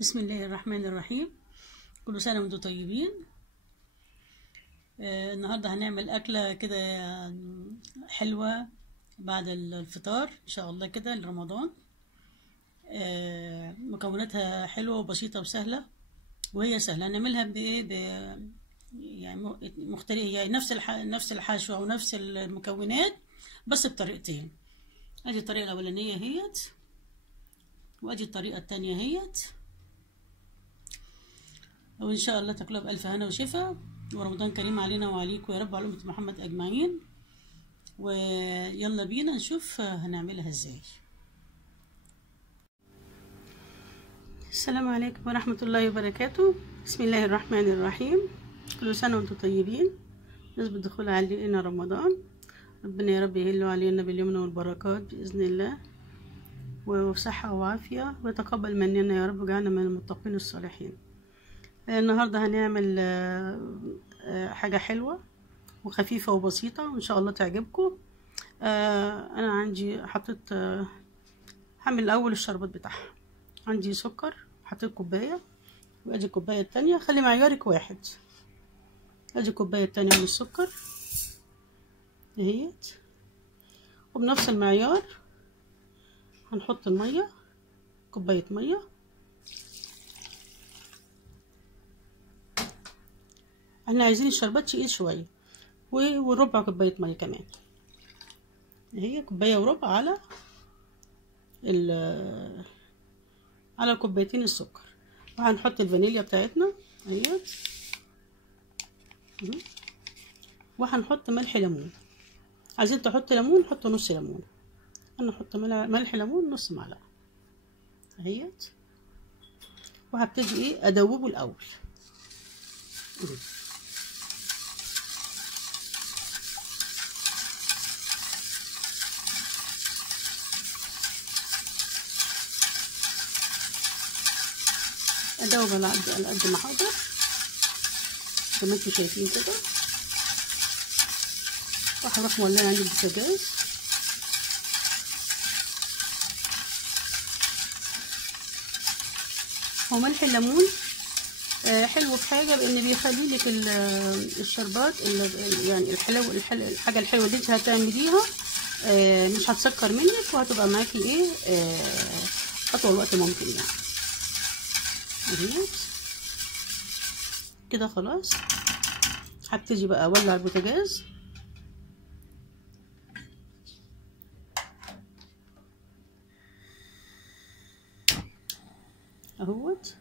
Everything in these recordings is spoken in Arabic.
بسم الله الرحمن الرحيم. كل سنة وانتم طيبين. النهاردة هنعمل أكلة كده حلوة بعد الفطار إن شاء الله كده لرمضان. مكوناتها حلوة وبسيطة وسهلة، وهي سهلة هنعملها بإيه يعني مختلف، يعني نفس الحشوة ونفس المكونات بس بطريقتين. ادي الطريقة الأولانية هيت، وادي الطريقة التانية هيت، وإن شاء الله تاكلوها بألف هنا وشفا، ورمضان كريم علينا وعليكم يا رب وعلى أمة محمد أجمعين. ويلا بينا نشوف هنعملها ازاي. السلام عليكم ورحمة الله وبركاته. بسم الله الرحمن الرحيم. كل سنة وانتم طيبين، نسبة الدخول علينا رمضان. ربنا يا رب يهل علينا باليمن والبركات بإذن الله، وصحة وعافية، ويتقبل مننا يا رب وجعلنا من المتقين الصالحين. النهاردة هنعمل حاجة حلوة وخفيفة وبسيطة وإن شاء الله تعجبكم. أنا عندي حطيت هعمل الأول الشربات بتاعها. عندي سكر، حطيت كوباية، وأدي الكوباية التانية، خلي معيارك واحد. أدي الكوباية التانية من السكر اهيت، وبنفس المعيار هنحط المية، كوباية مية. احنا عايزين الشربات تقيل شوية، وربع كوباية مية كمان. هي كوباية وربع على كوبايتين السكر. وهنحط الفانيليا بتاعتنا اهيت، وهنحط ملح ليمون. عايزين تحط ليمون حطوا نص ليمون، انا احط ملح ليمون نص معلقة اهيت. وهبتدي ادوبه الاول. ادوب على قد ما اقدر زي ما انتم شايفين كده. وهروح مولعه عندي البوتاجاز. هو ملح الليمون حلو في حاجه، بان بيخلي لك الشربات يعني الحاجه الحلوه اللي انت هتعمليها مش هتسكر منك، وهتبقى معاكي اطول وقت ممكن يعني. كده خلاص. هبتدي بقى اولع البوتاجاز اهوت،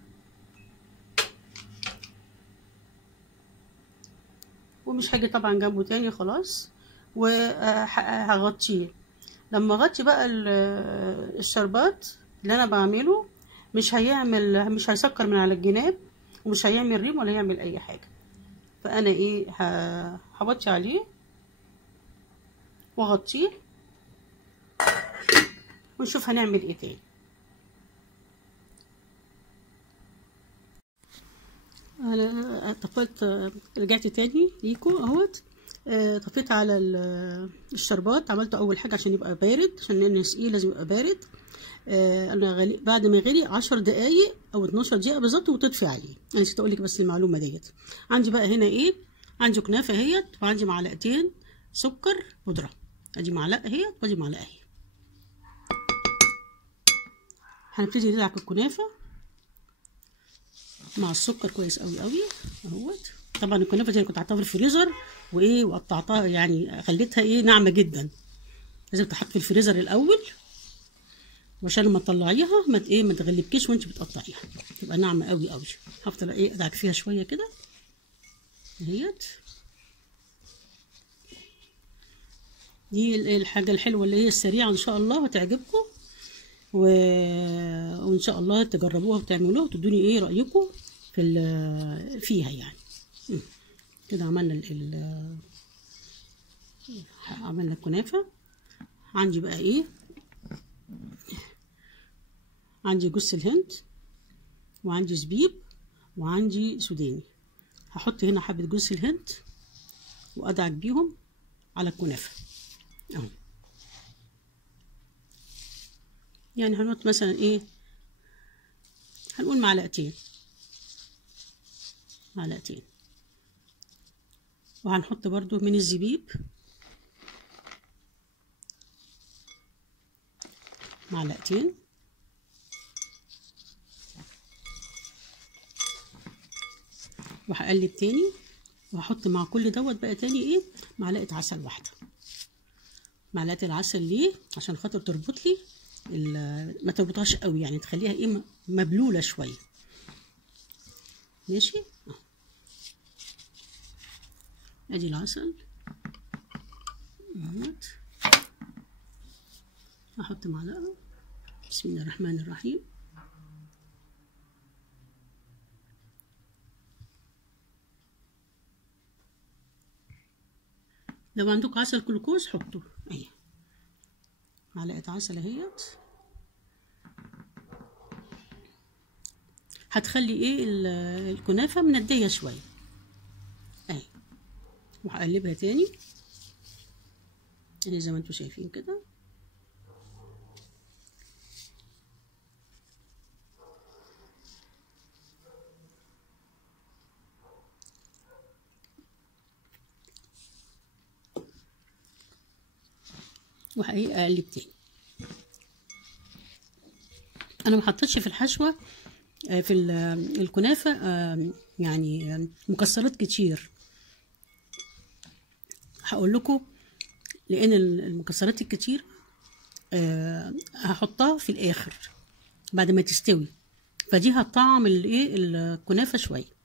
ومش هاجي طبعا جنبه تاني خلاص، وهغطيه. لما اغطي بقى الشربات اللي انا بعمله مش هيسكر من على الجناب، ومش هيعمل ريم ولا يعمل اي حاجه. فانا هوطي عليه واغطيه، ونشوف هنعمل ايه تاني. انا طفيت، رجعت تاني ليكو اهوت. طفيت على الشربات، عملته اول حاجه عشان يبقى بارد، عشان نسقيه لازم يبقى بارد. انا بعد ما غلي 10 دقايق او 12 دقيقه بالظبط وتطفي عليه. انا نسيت اقول لك بس المعلومه ديت. عندي بقى هنا عندي كنافه اهيت، وعندي معلقتين سكر بودره. ادي معلقه اهيت وادي معلقه اهي. هنبتدي ندعك الكنافه مع السكر كويس قوي قوي اهوت. طبعا الكنافه دي كنت حاطاها في الفريزر وقطعتها، يعني خليتها ناعمه جدا. لازم تحط في الفريزر الاول، وعشان لما تطلعيها ما تغلبكيش وانت بتقطعيها، تبقى ناعمه قوي قوي. هفضل ادعك فيها شويه كده اهيت. دي الحاجه الحلوه اللي هي السريعه ان شاء الله وتعجبكم، وان شاء الله تجربوها وتعملوها وتدوني رايكم فيها يعني. كده عملنا الكنافه. عندي بقى عندي جوز الهند، وعندي زبيب، وعندي سوداني. هحط هنا حبه جوز الهند وادعك بيهم على الكنافه اهو. يعني هنحط مثلا هنقول معلقتين. وهنحط برضو من الزبيب معلقتين. وهقلب تاني، وهحط مع كل دوت بقى تاني ايه معلقه عسل واحده. معلقه العسل ليه؟ عشان خاطر تربط لي ما تربطهاش قوي، يعني تخليها ايه مبلوله شويه. ماشي. ادي العسل اهوت. احط معلقه. بسم الله الرحمن الرحيم. لو عندك عسل كلوكوز حطه. اهي معلقه عسل اهيت، هتخلي ايه الكنافه منديه شويه. اهي. وهقلبها تاني زي ما انتم شايفين كده. وهقلب تاني. انا ما حطيتش في الحشوه في الكنافه يعني مكسرات كتير. هقول لكم لان المكسرات الكتير هحطها في الاخر بعد ما تستوي، فدي هتطعم الايه الكنافه شويه.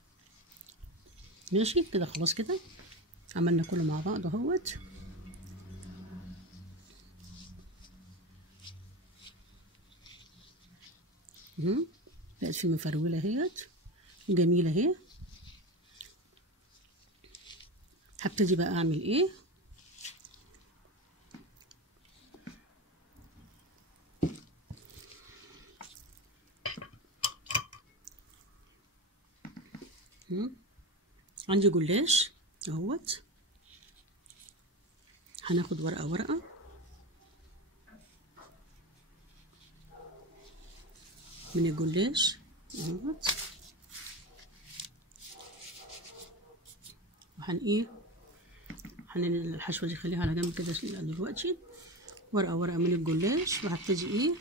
ماشي كده. خلاص كده عملنا كله مع بعض اهوت. بقت في مفروله اهيت جميله اهي. هبتدي بقى اعمل ايه؟ عندي جلاش اهوت. هناخد ورقه ورقه من الجلاش اهوت. الحشوه دي خليها على جنب كده دلوقتي. ورقه ورقه من الجلاش. وهبتدي ايه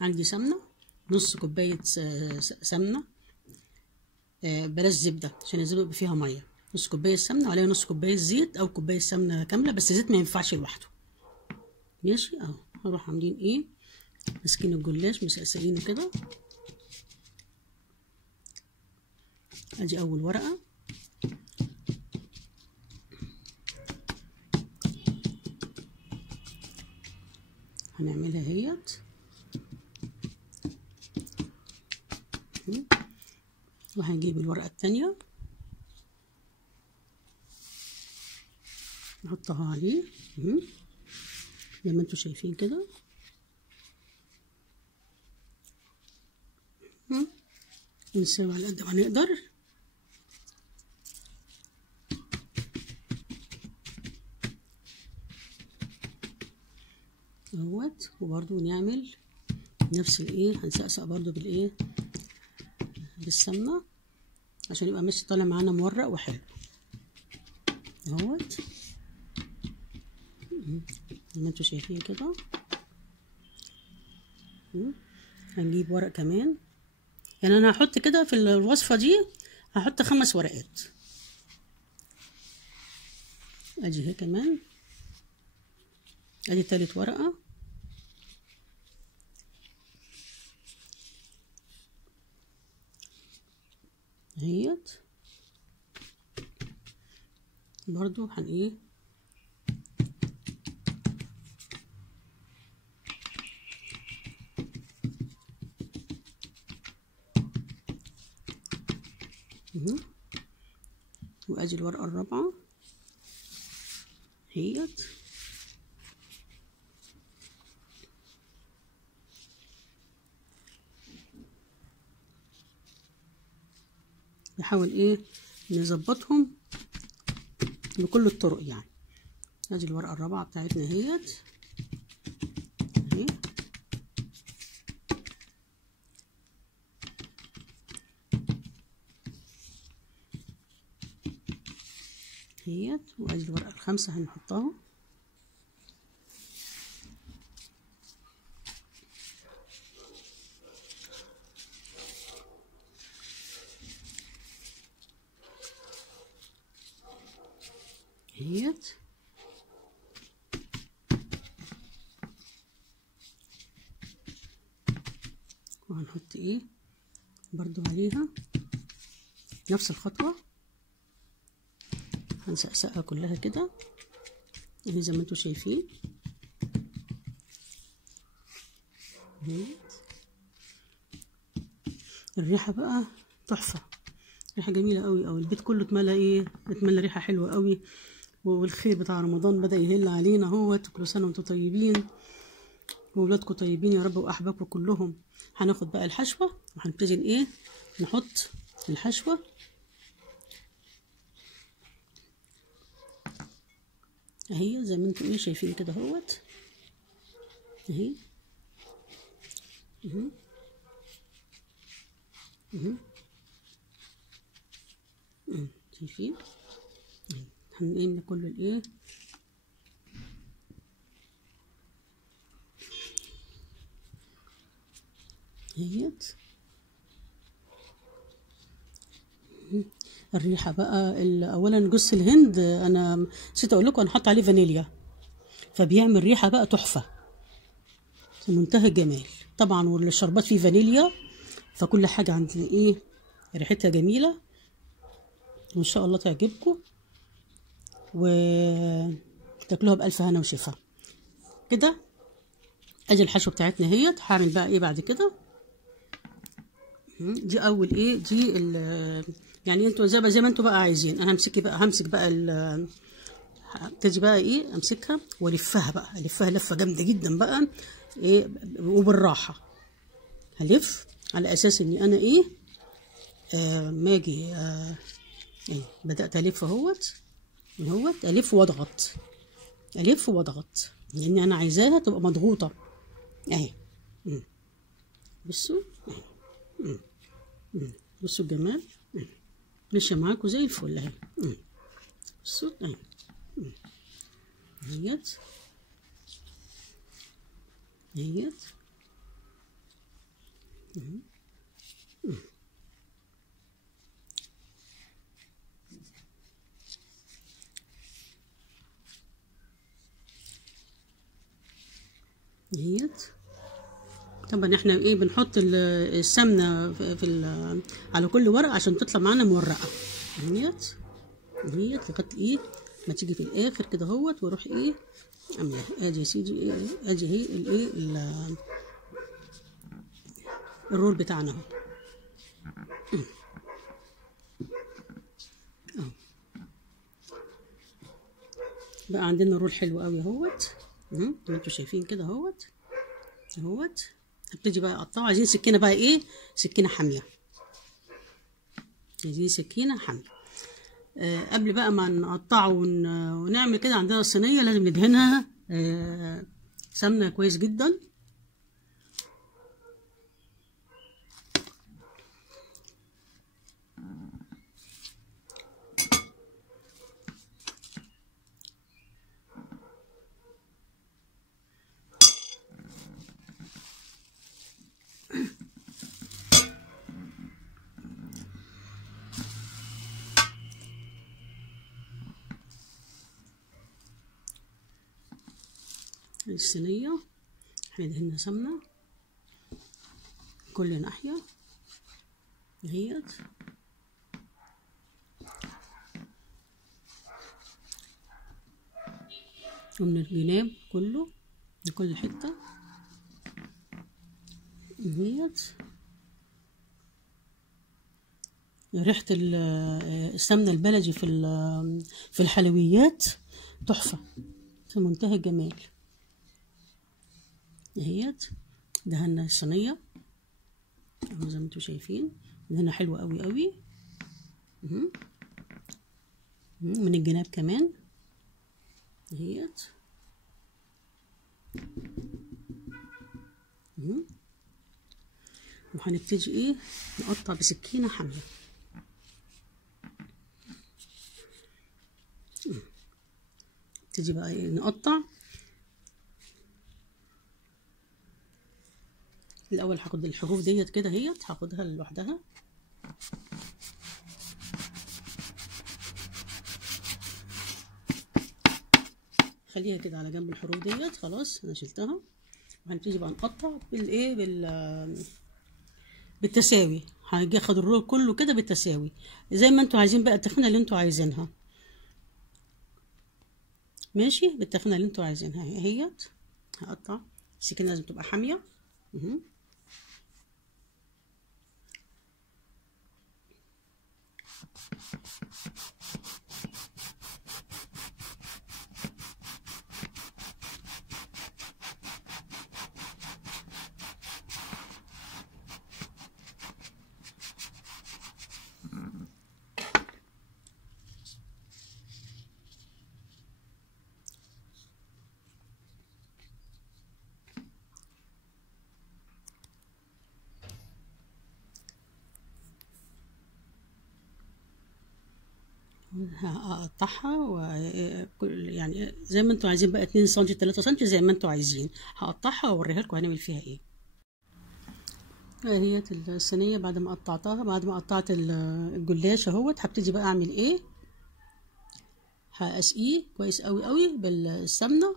عندي سمنه، نص كوبايه سمنه، بلاش زبده عشان الزبده بيبقى فيها ميه. نص كوبايه سمنه وعليها نص كوبايه زيت او كوبايه سمنه كامله، بس الزيت ما ينفعش لوحده. ماشي اهو. هنروح عاملين ايه ماسكين الجلاش مسقسقينه كده. ادي اول ورقه. هنعملها اهيت. وهنجيب الورقه التانيه نحطها عليه زي ما انتم شايفين كده. نسوي على قد ما نقدر. اهوت. وبرضو نعمل نفس الايه، هنسقسق برضو بالايه بالسمنه عشان يبقى ماشي طالع معانا مورق وحلو اهوت زي ما انتوا شايفين كده. هنجيب ورق كمان، يعني انا هحط كده في الوصفه دي هحط 5 ورقات. ادي هي كمان. ادي تالت ورقه اهيت. برضو ايه وادي الورقه الرابعه اهيت. نحاول ايه نظبطهم بكل الطرق يعني. ادي الورقه الرابعه بتاعتنا اهيت اهي. اهيت. وادي الورقة الخامسة هنحطها اهيت. وهنحط ايه برضو عليها نفس الخطوة، هنسقسقها كلها كده اهي زي ما انتوا شايفين. الريحة بقى تحفة، ريحة جميلة قوي قوي، البيت كله اتملى ايه، اتملى ريحة حلوة قوي. والخير بتاع رمضان بدأ يهل علينا اهوت. كل سنة وانتوا طيبين وولادكم طيبين يا رب واحبابكم كلهم. هناخد بقى الحشوة وهنبتدي ايه نحط الحشوة اهي زي ما انتوا ايه شايفين كده اهوت اهي. شايفين هنقلنا كل الايه اهيت. الريحه بقى اولا جوز الهند انا نسيت اقول لكم هنحط عليه فانيليا، فبيعمل ريحه بقى تحفه في منتهى الجمال طبعا. والشربات فيه فانيليا، فكل حاجه عندنا ايه ريحتها جميله وان شاء الله تعجبكم وتاكلوها بألف هنا وشفا. كده ادي الحشوه بتاعتنا اهيت. هعمل بقى ايه بعد كده، دي اول ايه دي يعني انتوا زي ما انتوا بقى عايزين. انا همسك بقى ابتدي بقى ايه امسكها والفها بقى، الفها لفه جامده جدا بقى ايه وبالراحه. هلف على اساس اني انا ايه ما اجي ايه بدات الف اهوت الف واضغط الف واضغط لان انا عايزاها تبقى مضغوطه اهي. بصوا اهي. بصوا الجمال ماشيه معاكم زي الفل اهي. بصوا اهي اهيت اهيت. اهيت. طبعا احنا ايه بنحط السمنه على كل ورقه عشان تطلع معانا مورقه اهيت اهيت لغايه ايه ما تيجي في الاخر كده اهوت واروح ايه عاملاها. ادي يا سيدي ايه ادي اهي الايه الرول بتاعنا اهو. بقى عندنا رول حلو قوي اهوت زي ما انتوا شايفين كده اهوت. هبتدي بقى اقطعه. عايزين سكينه بقى ايه سكينه حاميه، عايزين سكينه حاميه. قبل بقى ما نقطعه ونعمل كده عندنا الصينيه لازم ندهنها سمنه كويس جدا. الصينيه هندهنها سمنه كل ناحيه اهيت. ومن الجناب كله لكل حته اهيت. ريحه السمنه البلدي في الحلويات تحفه في منتهى الجمال اهيت. دهنا الصينيه زي ما انتوا شايفين دهنا حلوه قوي قوي من الجناب كمان اهيت. وهنبتدي ايه نقطع بسكينه حاميه هنبتدي بقى ايه نقطع. الاول هاخد الحروف ديت كده اهيت، هاخدها لوحدها. خليها كده على جنب الحروف ديت، خلاص انا شلتها. وهنبتدي بقى نقطع بالايه بالتساوي. هاجي اخد الرول كله كده بالتساوي زي ما انتوا عايزين بقى، التخانه اللي انتوا عايزينها. ماشي، بالتخانه اللي انتوا عايزينها اهيت. هقطع. السكينه لازم تبقى حاميه. هقطعها يعني زي ما انتوا عايزين بقى، 2 سم 3 سم زي ما انتوا عايزين. هقطعها واوريها لكم هنعمل فيها ايه. هي الصينيه بعد ما قطعتها، بعد ما قطعت الجلاش اهوت، هبتدي بقى اعمل ايه. هاسقيه كويس قوي قوي بالسمنه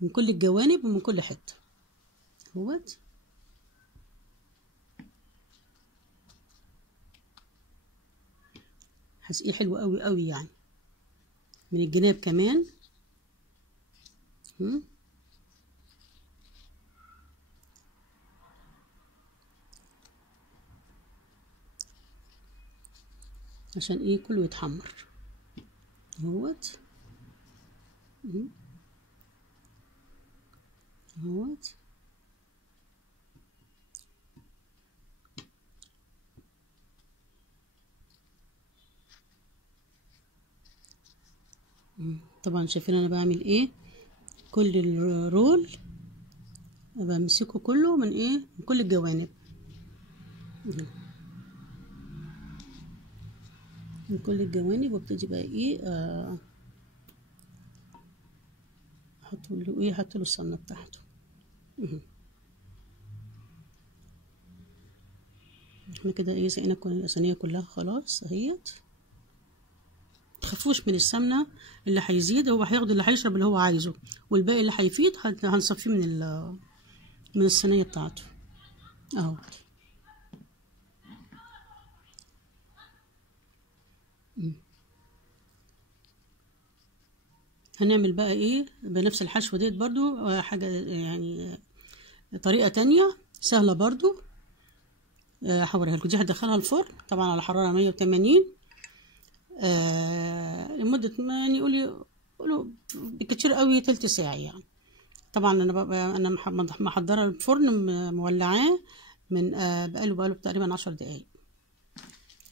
من كل الجوانب ومن كل حته اهوت. هسقيه حلو قوي قوي يعني من الجناب كمان. عشان ايه كله يتحمر اهوت اهوت. طبعا شايفين انا بعمل ايه. كل الرول بمسكه كله من ايه، من كل الجوانب، من كل الجوانب. وابتدي بقى ايه احط له ايه، احط له السمنه بتاعته. احنا كده ايه سقينا الصينيه كلها خلاص اهيت. متخافوش من السمنه، اللي هيزيد هو هياخد اللي هيشرب اللي هو عايزه، والباقي اللي هيفيض هنصفيه من الصينيه بتاعته اهو. هنعمل بقى ايه بنفس الحشوه ديت برضو حاجه يعني طريقه تانية سهله برضو. هوريها لكم. دي هدخلها الفرن طبعا على حراره 180 لمده يعني قولوا بكتير قوي تلت ساعه يعني. طبعا انا محضره الفرن مولعاه من بقاله تقريبا 10 دقايق.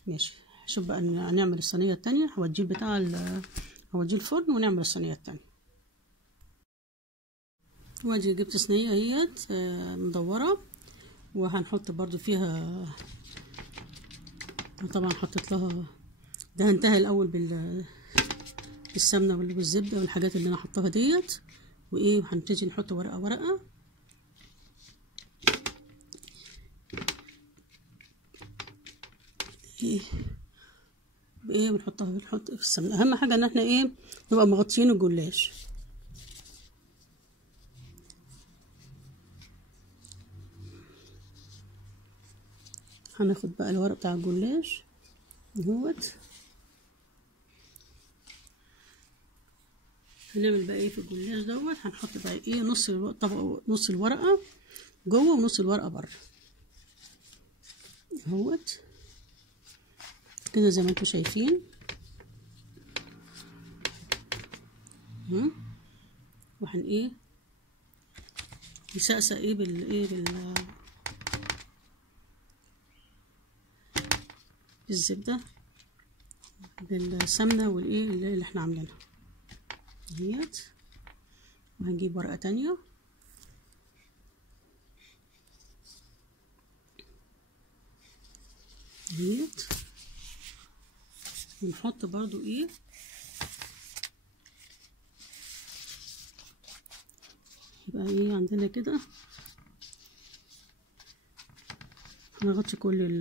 ماشي. شوف بقى هنعمل الصينيه التانية. هوديه هوديه الفرن ونعمل الصينيه التانية. وادي جبت صينيه اهيت مدوره، وهنحط برضو فيها طبعا حطيت لها دهنتها الاول بالسمنه والزبده والحاجات اللي انا حطاها ديت. وايه هنبتدي نحط ورقه ورقه ايه بنحط في السمنه. اهم حاجه ان احنا ايه نبقى مغطيين الجلاش. هناخد بقى الورق بتاع الجلاش اهوت. هنعمل بقى ايه في الجلاش دوت. هنحط بقى ايه نص طبق، نص الورقه جوه ونص الورقه بره اهوت كده زي ما انتم شايفين. وهن ايه نسقسق ايه بالزبده بالسمنه والايه اللي احنا عاملينها اهيت. وهنجيب ورقه تانية اهيت، ونحط برضو ايه يبقى ايه عندنا كده هنغطي كل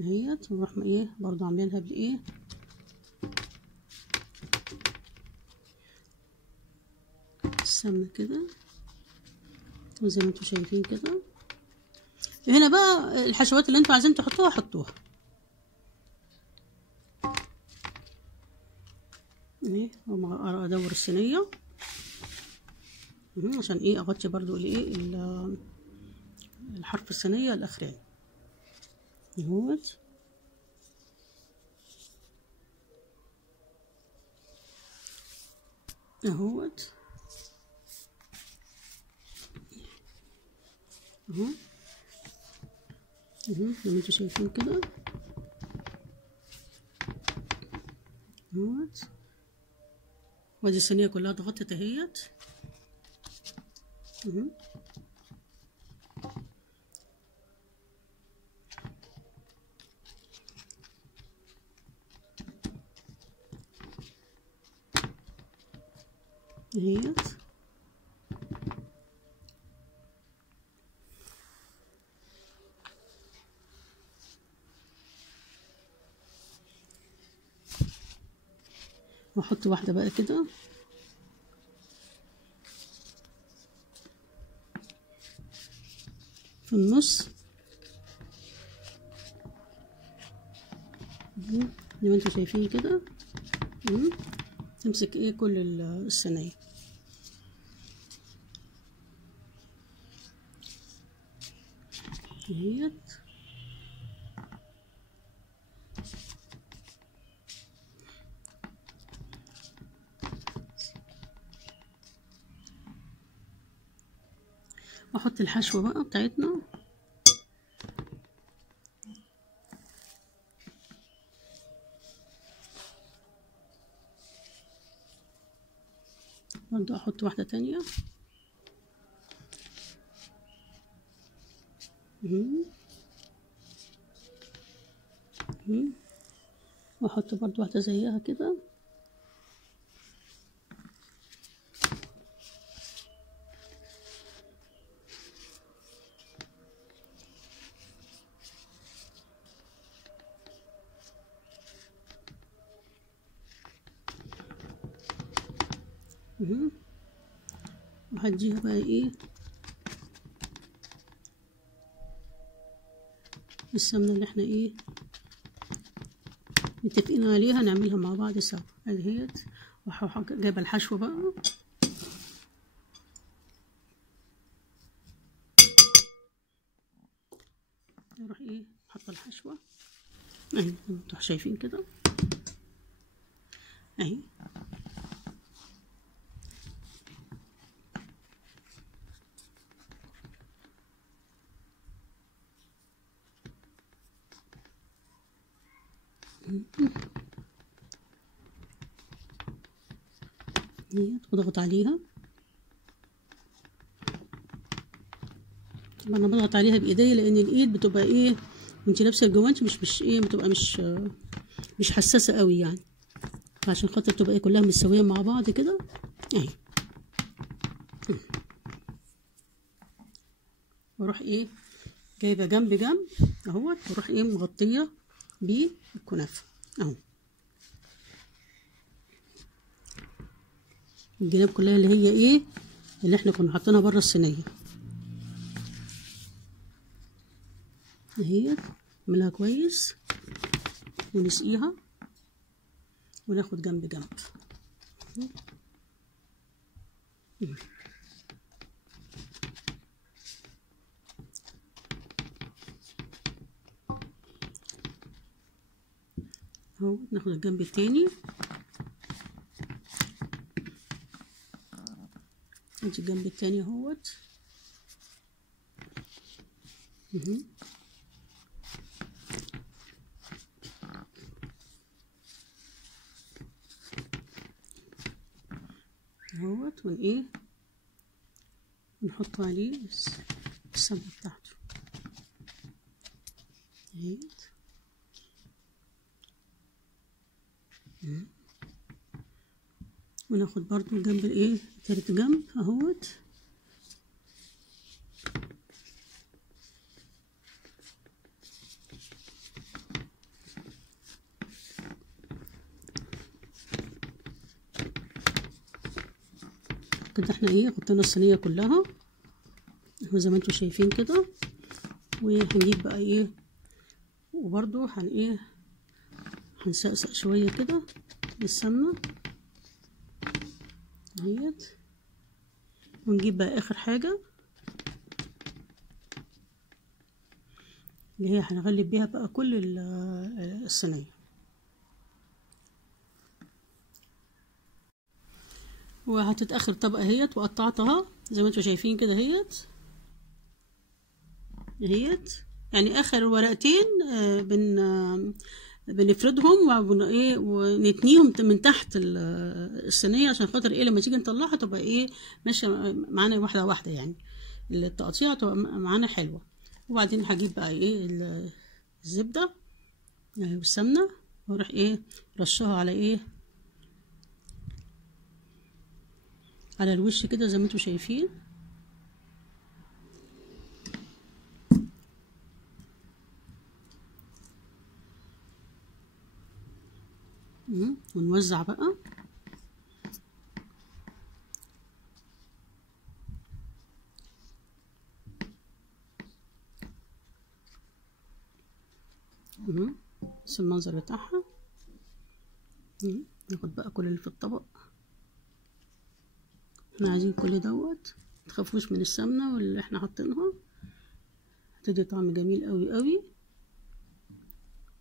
اهيت، ونروح ايه برضو عاملينها بايه السمنه كده، وزي ما انتوا شايفين كده. هنا بقى الحشوات اللي انتوا عايزين تحطوها حطوها اهي. ادور الصينيه عشان ايه اغطي برضو الايه الحرف الصينيه الاخراني اهوت. اهوت اهو زي ما انتوا شايفين كده اهوت. وادي الصينيه كلها اتغطت اهيت اهيت. واحط واحده بقى كده في النص زي ما انتوا شايفين كده. تمسك ايه كل الصينيه اهيت. واحط الحشوه بقى بتاعتنا برضو، احط واحده تانية واحط برضو واحده زيها كده وهديها بقى ايه السمنه اللي احنا ايه متفقين عليها نعملها مع بعض سوا اهيت. جايبه الحشو بقى نروح ايه حاطه الحشوه اهي انتوا شايفين كده اهي. بضغط عليها. طبعا انا بضغط عليها بايديا لان الايد بتبقى ايه وانت لابسه الجوانت مش ايه بتبقى مش حساسه قوي يعني، عشان خاطر تبقى ايه كلها متساويه مع بعض كده اهي. واروح ايه جايبه جنب جنب اهوت، واروح ايه مغطيه بالكنافه اهو الجناب كلها اللي هي ايه اللي احنا كنا حاطينها بره الصينيه اهي. نعملها كويس ونسقيها وناخد جنب جنب اهو. ناخد الجنب التاني ادي الجنب التاني اهوت اهوت ايه نحط عليه السمنه بتاعته اهيت. وناخد برضو جنب الايه تالت جنب اهوت. كده احنا ايه غطينا الصينيه كلها اهو زي ما انتوا شايفين كده. وهنجيب بقى ايه وبرضو هنسقسق شويه كده بالسمنه اهيت. ونجيب بقى اخر حاجه اللي هي هنغلب بيها بقى كل الصينيه. وهتت اخر طبقه اهيت وقطعتها زي ما انتوا شايفين كده اهيت يعني اخر ورقتين بنفردهم ونتنيهم من تحت الصينيه عشان خاطر لما تيجي نطلعها تبقى ماشيه معانا واحده واحده، يعني التقطيع تبقى معانا حلوه. وبعدين هجيب بقى الزبده والسمنه واروح رشها على الوش كده زي ما انتوا شايفين. ونوزع بقى بس المنظر بتاعها. ناخد بقى كل اللي في الطبق. احنا عايزين كل دوت متخافوش من السمنه واللي احنا حاطينها، هتدي طعم جميل قوي قوي.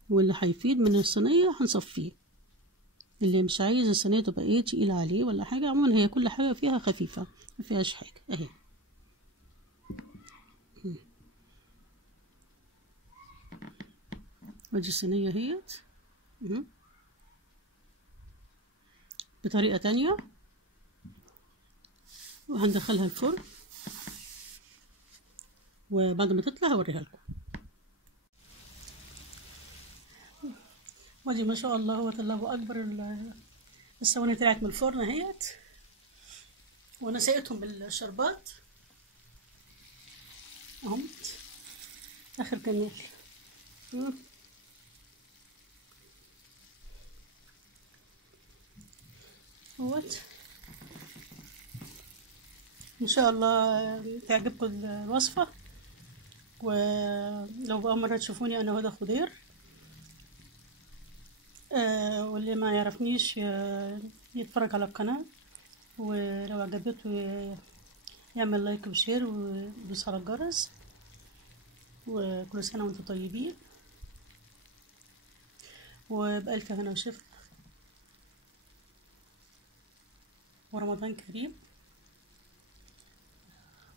واللي هيفيد من الصينيه هنصفيه، اللي مش عايز الصينيه تبقى تقيله عليه ولا حاجه. عموما هي كل حاجه فيها خفيفه ما فيهاش حاجه اهي. ودي الصينيه اهيت بطريقه تانية. وهندخلها الفرن وبعد ما تطلع هوريها لكم. ودي ما شاء الله هو الله اكبر الصواني طلعت من الفرن اهيت. وانا سقيتهم بالشربات اهم اخر كمال. اهوت ان شاء الله تعجبكم الوصفه. ولو بقى مره تشوفوني انا هدى خضير، واللي ما يعرفنيش يتفرج على القناه، ولو عجبته يعمل لايك وشير ويدوس على الجرس. وكل سنه وانتم طيبين وبألف هنا وشفا ورمضان كريم.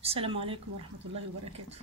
السلام عليكم ورحمة الله وبركاته.